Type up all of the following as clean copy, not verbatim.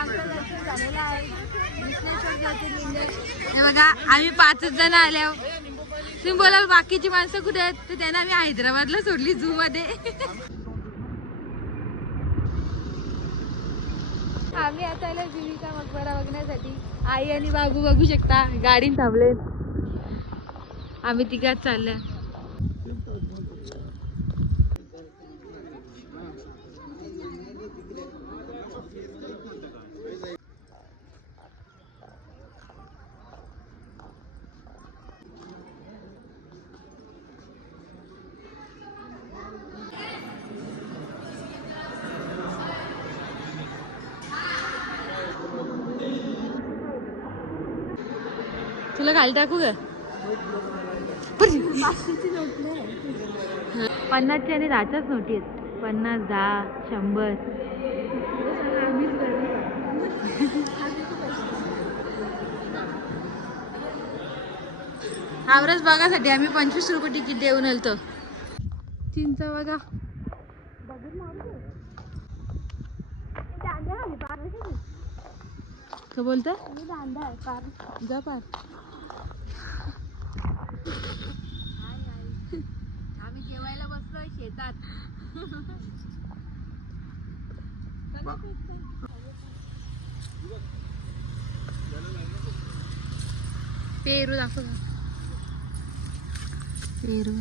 हे बघा आम्ही 5 जण आले. तुम्ही बोलाल बाकीची माणसं कुठे आहेत, तर त्यांना आम्ही हैदराबादला सोडली झू मध्ये. आम्ही आता आलो बीबी का मकबरा बघण्यासाठी. आई आणि बाबू बघू शकता गाडीत थांबले. आम्ही तिघात चालले. तुला घाल टाकू का? 50च्या आणि 10च्याच नोटी आहेत. 50, 10, 100. आवरच बघासाठी आम्ही 25 रुपये तिकीट देऊन आलतो. चिंच बघा. काय बोलता? जा पार. आम्ही जेवायला बसलोय शेतात. पेरू दाखव. पेरू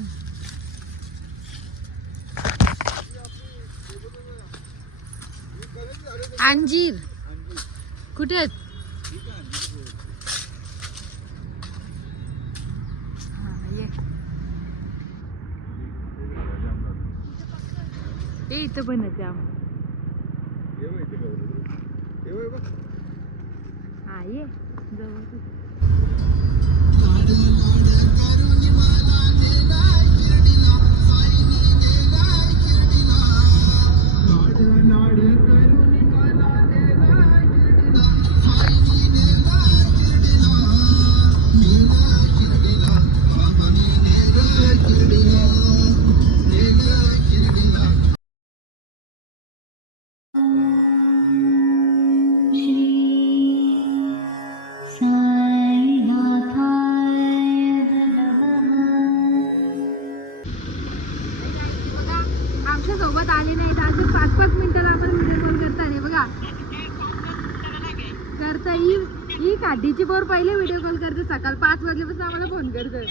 अंजीर कुठे आहेत? ते इथं पण आहे. हा ये जवळ. सोबत आली नाही तर अजून 5-5 मिनिटाला आपण व्हिडिओ कॉल करता नाही बघा. करता ही काठीची पोर पहिले व्हिडिओ कॉल करते. सकाळ 5 वाजल्यापासून आम्हाला फोन करते.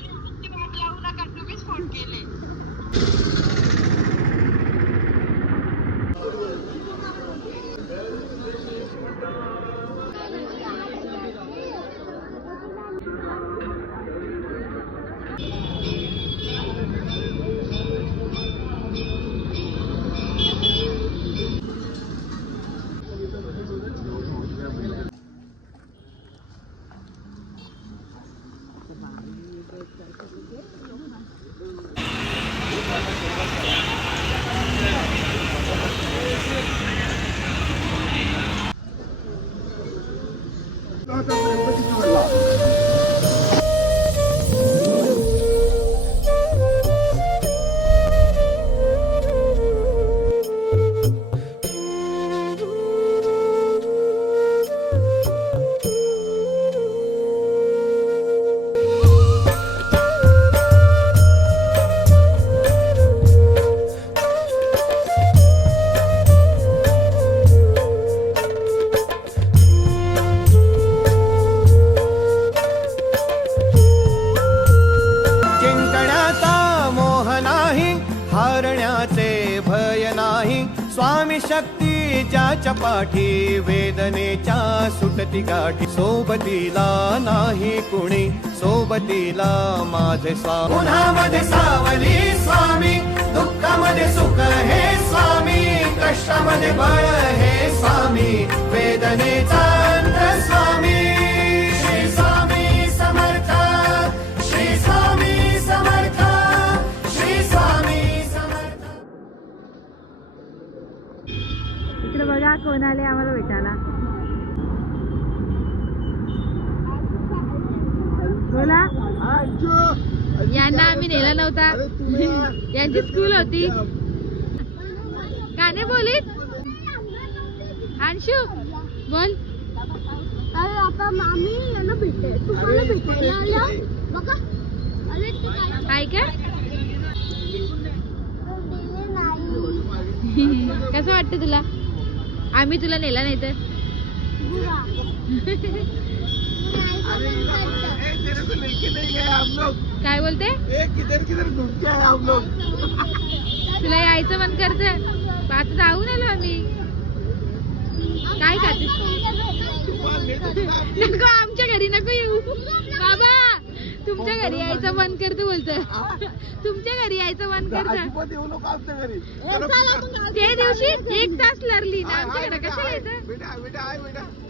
स्वामी शक्ती ज्याच्या पाठी वेदनेच्या सुटती गाठी. सोबतीला नाही कुणी सोबतीला माझे स्वामी. उन्हामध्ये सावली स्वामी, दुःखामध्ये सुख हे स्वामी, कष्टामध्ये बळ हे स्वामी, वेदनेचा अंत स्वामी. श्री स्वामी समर्थ, श्री स्वामी समर्थ, श्री स्वामी समर्थ. इकडे बघा कोण आले आम्हाला भेटायला. बोला. यांना आम्ही नेला नव्हता, यांची स्कूल होती. गाणे बोलीत अंशू बोल. आता मामी यांना भेटते तुम्हाला भेटायला बघा अरे ते काय काय नाही कसं वाटतं तुला? आम्ही तुला नेला नाही तर काय बोलते? तुला यायचं मन करत? आता जाऊन आलो आम्ही. काय खाते? नको आमच्या घरी नको येऊ बाबा. तुमच्या घरी यायचं मन करतं बोलत. तुमच्या घरी यायचं मन करतं. त्या दिवशी 1 तास लरली ना आमच्याकडे. कशाला यायचं?